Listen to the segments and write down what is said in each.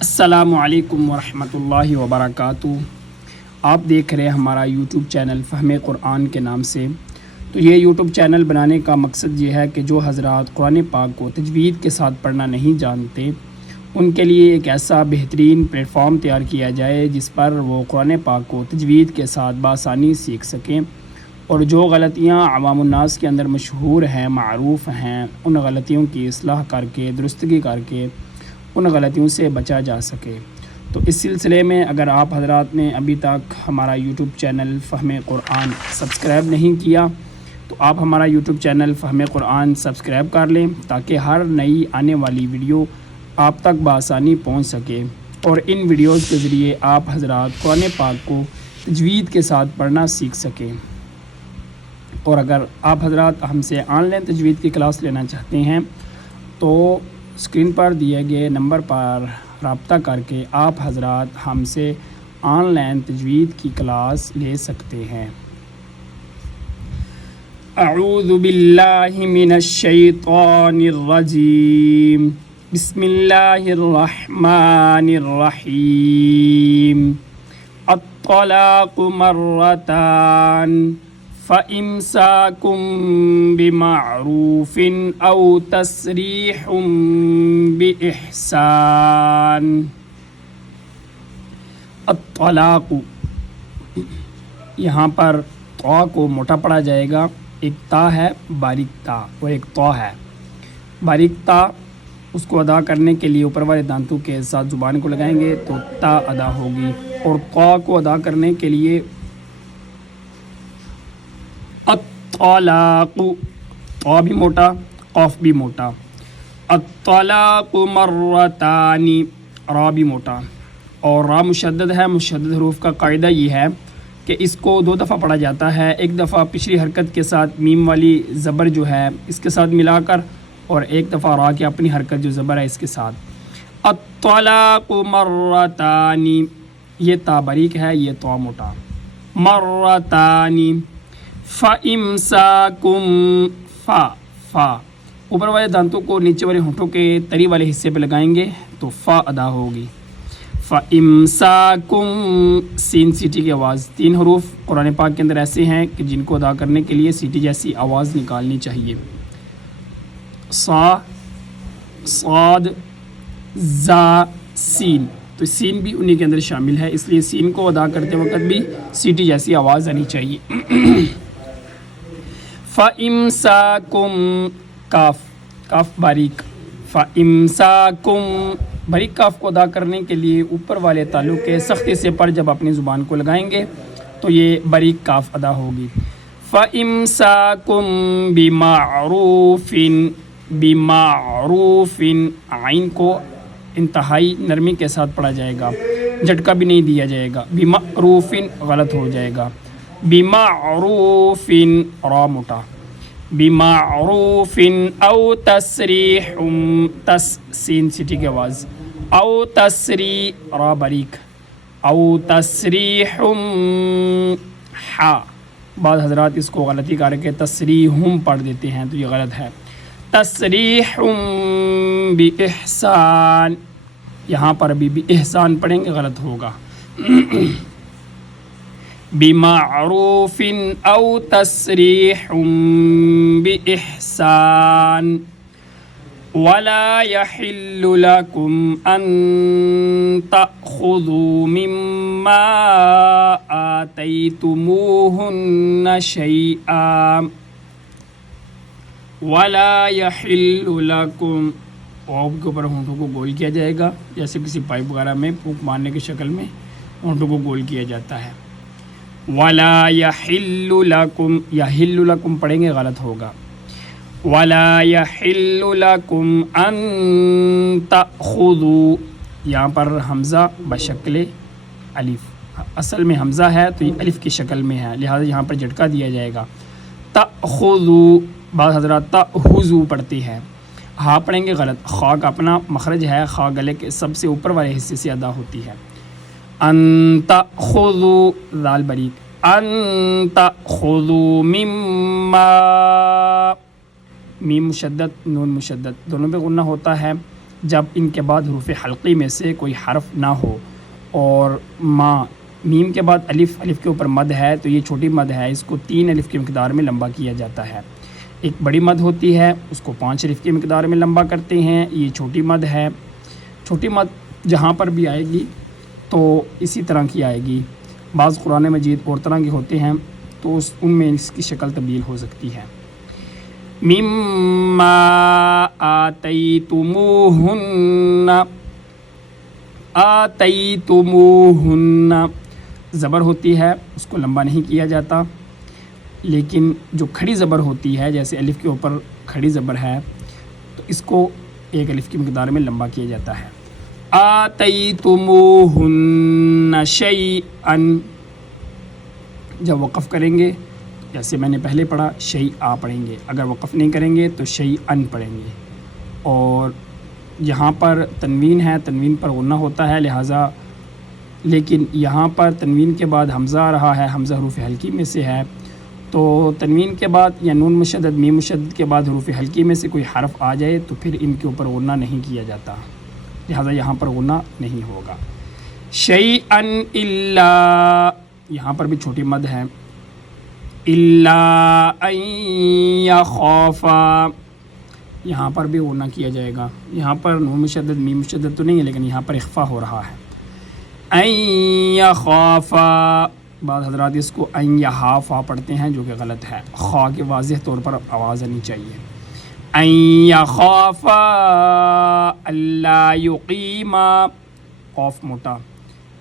السلام علیکم ورحمۃ اللہ وبرکاتہ۔ آپ دیکھ رہے ہیں ہمارا یوٹیوب چینل فہم قرآن کے نام سے۔ تو یہ یوٹیوب چینل بنانے کا مقصد یہ ہے کہ جو حضرات قرآن پاک کو تجوید کے ساتھ پڑھنا نہیں جانتے ان کے لیے ایک ایسا بہترین پلیٹ فارم تیار کیا جائے جس پر وہ قرآن پاک کو تجوید کے ساتھ بآسانی سیکھ سکیں، اور جو غلطیاں عوام الناس کے اندر مشہور ہیں، معروف ہیں، ان غلطیوں کی اصلاح کر کے درستگی کر کے ان غلطیوں سے بچا جا سکے۔ تو اس سلسلے میں اگر آپ حضرات نے ابھی تک ہمارا یوٹیوب چینل فہم قرآن سبسکرائب نہیں کیا تو آپ ہمارا یوٹیوب چینل فہم قرآن سبسکرائب کر لیں تاکہ ہر نئی آنے والی ویڈیو آپ تک بآسانی پہنچ سکے، اور ان ویڈیوز کے ذریعے آپ حضرات قرآن پاک کو تجوید کے ساتھ پڑھنا سیکھ سکیں۔ اور اگر آپ حضرات ہم سے آن لائن تجوید کی کلاس لینا چاہتے ہیں تو اسکرین پر دیے گئے نمبر پر رابطہ کر کے آپ حضرات ہم سے آن لائن تجوید کی کلاس لے سکتے ہیں۔ اعوذ باللہ من الشیطان الرجیم، بسم اللہ الرحمن الرحیم۔ الطلاق مرتان فَإِمْسَاكٌ بِمَعْرُوفٍ أَوْ تَسْرِيحٌ بِإِحْسَانٍ۔ الطلاق، یہاں پر طا کو موٹا پڑھا جائے گا، ایک تا ہے باریک تا اور ایک طا ہے۔ باریک تا اس کو ادا کرنے کے لیے اوپر والے دانتوں کے ساتھ زبان کو لگائیں گے تو تا ادا ہوگی، اور طا کو ادا کرنے کے لیے الطلاق، طا بھی موٹا قاف بھی موٹا، الطلاق مرتان، را بھی موٹا اور را مشدد ہے۔ مشدد حروف کا قاعدہ یہ ہے کہ اس کو دو دفعہ پڑھا جاتا ہے، ایک دفعہ پچھلی حرکت کے ساتھ میم والی زبر جو ہے اس کے ساتھ ملا کر، اور ایک دفعہ را کی اپنی حرکت جو زبر ہے اس کے ساتھ۔ الطلاق مرتان، یہ تا باریک ہے، یہ طا موٹا، مرتان۔ فَإِمْسَاكُمْ، فا اوپر والے دانتوں کو نیچے والے ہونٹوں کے تری والے حصے پہ لگائیں گے تو فا ادا ہوگی۔ فَإِمْسَاكُمْ، سین سیٹی کی آواز، تین حروف قرآن پاک کے اندر ایسے ہیں کہ جن کو ادا کرنے کے لیے سیٹی جیسی آواز نکالنی چاہیے۔ صا، صاد، زا، سین، تو سین بھی انہی کے اندر شامل ہے، اس لیے سین کو ادا کرتے وقت بھی سیٹی جیسی آواز آنی چاہیے۔ فَإِمْسَاكُمْ، کاف باریک، فَإِمْسَاكُمْ، باریک کاف کو ادا کرنے کے لیے اوپر والے تالو کے سختی سے پر جب اپنی زبان کو لگائیں گے تو یہ باریک کاف ادا ہوگی۔ فَإِمْسَاكُمْ بِمَعْرُوفٍ، بِمَعْرُوفٍ، عین کو انتہائی نرمی کے ساتھ پڑھا جائے گا، جھٹکا بھی نہیں دیا جائے گا، بِمَعْرُوفٍ غلط ہو جائے گا، بِمَعْرُوفٍ را موٹا، بِمَعْرُوفٍ أَوْ تَسْرِيحٌ، تس سین سیٹی کی آواز، أَوْ تَسْرِيح را باریک، أَوْ تَسْرِيحٌ حا، بعض حضرات اس کو غلطی کر کے تسریحم پڑھ دیتے ہیں تو یہ غلط ہے، تسریح بِإِحْسَان، یہاں پر بھی احسان پڑھیں گے غلط ہوگا۔ بِمَعْرُوفٍ أَوْ تَسْرِيحٌ بِإِحْسَانٍ۔ وَلَا يَحِلُّ لَكُمْ أَن تَأْخُذُوا مِمَّا آتَيْتُمُوهُنَّ شَيْئًا، وَلَا يَحِلُّ لَكُمْ، واو کے اوپر ہونٹوں کو گول کیا جائے گا، جیسے کسی پائپ وغیرہ میں پھونک مارنے کی شکل میں ہونٹوں کو گول کیا جاتا ہے۔ وَلَا يَحِلُّ لَكُمْ، يَحِلُّ لَكُمْ پڑھیں گے غلط ہوگا، وَلَا يَحِلُّ لَكُمْ أَن تَأْخُذُوا، یہاں پر حمزہ بشکل الف، اصل میں حمزہ ہے تو یہ الف کی شکل میں ہے لہذا یہاں پر جھٹکا دیا جائے گا۔ تَأْخُذُوا، بعض حضرات تَأْخُذُوا پڑھتے ہیں، ہاں پڑھیں گے غلط، خا کا اپنا مخرج ہے، خا گلے کے سب سے اوپر والے حصے سے ادا ہوتی ہے۔ ان تأخذوا، ذال باریک، ان تأخذوا مما، میم مشدد نون مشدد دونوں پہ غنہ ہوتا ہے، جب ان کے بعد حروف حلقی میں سے کوئی حرف نہ ہو اور ماں میم کے بعد الف، الف کے اوپر مد ہے تو یہ چھوٹی مد ہے، اس کو 3 الف کی مقدار میں لمبا کیا جاتا ہے۔ ایک بڑی مد ہوتی ہے، اس کو 5 الف کی مقدار میں لمبا کرتے ہیں، یہ چھوٹی مد ہے۔ چھوٹی مد جہاں پر بھی آئے گی تو اسی طرح کی آئے گی۔ بعض قرآن مجید اور طرح کے ہوتے ہیں تو ان میں اس کی شکل تبدیل ہو سکتی ہے۔ مما آتیتموہن، آتیتموہن زبر ہوتی ہے، اس کو لمبا نہیں کیا جاتا، لیکن جو کھڑی زبر ہوتی ہے جیسے الف کے اوپر کھڑی زبر ہے تو اس کو 1 الف کی مقدار میں لمبا کیا جاتا ہے۔ آتیتموہن شیئا، جب وقف کریں گے جیسے میں نے پہلے پڑھا شیئا پڑھیں گے، اگر وقف نہیں کریں گے تو شیئن پڑھیں گے۔ اور یہاں پر تنوین ہے، تنوین پر غنہ ہوتا ہے، لہٰذا لیکن یہاں پر تنوین کے بعد حمزہ آ رہا ہے، حمزہ حروف حلقی میں سے ہے، تو تنوین کے بعد یا نون مشدد میم مشدد کے بعد حروف حلقی میں سے کوئی حرف آ جائے تو پھر ان کے اوپر غنہ نہیں کیا جاتا، لہٰذا یہاں پر غنہ نہیں ہوگا۔ شیئن الا، یہاں پر بھی چھوٹی مد ہے، الا ان یخافا، یہاں پر بھی غنہ کیا جائے گا۔ یہاں پر نون مشدد میم مشدد تو نہیں ہے لیکن یہاں پر اخفا ہو رہا ہے۔ ان یخافا، بعض حضرات اس کو ان یحافا پڑھتے ہیں جو کہ غلط ہے، خا کے واضح طور پر آواز آنی چاہیے۔ ان یخافا الا یقیما، قاف موٹا،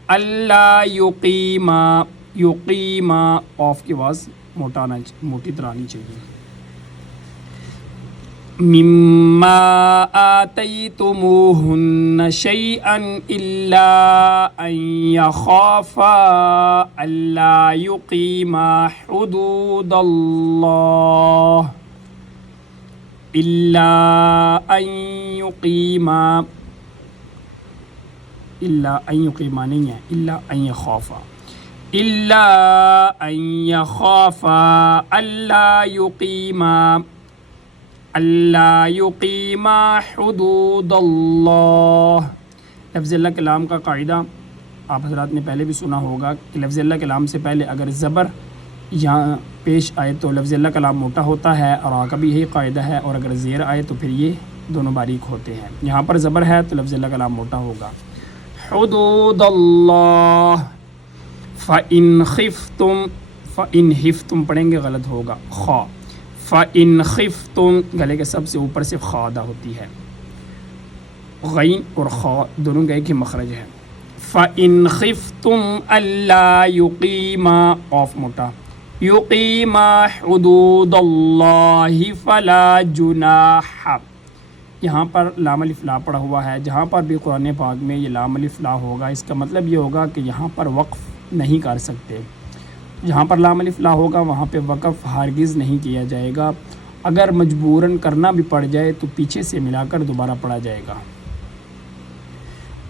الا یقیما، یقیما قاف کی آواز موٹی طرح آنی چاہیے۔ مما آتیتموہن شیئا الا ان یخافا الا یقیما حدود اللہ، الا ان یقیما، الا ان یقیما نہیں ہے، الا ان یخافا، الا ان یخافا الا یقیما، اللہ یقیما حدود اللہ۔ لفظ اللہ کلام کا قاعدہ آپ حضرات نے پہلے بھی سنا ہوگا کہ لفظ اللہ کلام سے پہلے اگر زبر یہاں پیش آئے تو لفظ اللہ کلام موٹا ہوتا ہے، اور آ کا بھی یہی قاعدہ ہے، اور اگر زیر آئے تو پھر یہ دونوں باریک ہوتے ہیں۔ یہاں پر زبر ہے تو لفظ اللہ کلام موٹا ہوگا۔ حدود اللہ، فَإِنْ خِفْتُمْ، فَإِنْ خِفْتُمْ پڑھیں گے غلط ہوگا، خا، فَإِنْ خِفْتُمْ گلے کے سب سے اوپر سے خا ادا ہوتی ہے، غین اور خا دونوں کا ایک ہی مخرج ہے۔ فَإِنْ خِفْتُمْ أَلَّا يُقِيمَا، قاف موٹا، يُقِيمَا حُدُودَ اللَّهِ فَلَا جُنَاحَ، یہاں پر لام الف لا پڑا ہوا ہے، جہاں پر بھی قرآن پاک میں یہ لام الف لا ہوگا اس کا مطلب یہ ہوگا کہ یہاں پر وقف نہیں کر سکتے، جہاں پر لام الف لا ہوگا وہاں پہ وقف ہرگز نہیں کیا جائے گا، اگر مجبوراً کرنا بھی پڑ جائے تو پیچھے سے ملا کر دوبارہ پڑھا جائے گا۔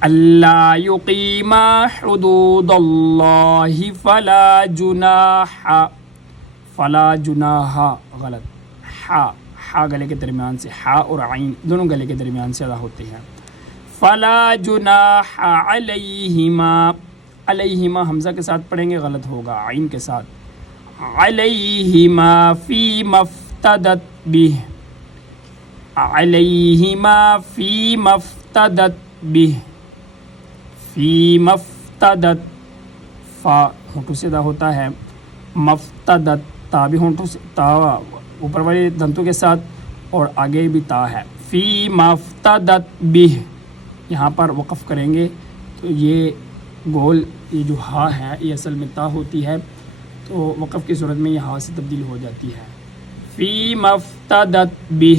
اللہ یقیما حدود اللہ فلا جناح، فلا جناح غلط، ہا گلے کے درمیان سے، ہا اور عین دونوں گلے کے درمیان سے ادا ہوتے ہیں۔ فلا جناح علیہما، علیہما حمزہ کے ساتھ پڑھیں گے غلط ہوگا، عین کے ساتھ، علیہما فی مفتدت بہ، علیہما فی مفتدت بہ، فی مفتدت، فا ہونٹوں سے ادا ہوتا ہے، مفتدت تا بھی ہونٹوں سے، تا اوپر والے دنتوں کے ساتھ اور آگے بھی تا ہے، فی مفتدت بہ، یہاں پر وقف کریں گے تو یہ گول یہ جو ہا ہے یہ اصل میں تا ہوتی ہے، تو وقف کی صورت میں یہ ہا سے تبدیل ہو جاتی ہے، فی مفتدت بہ۔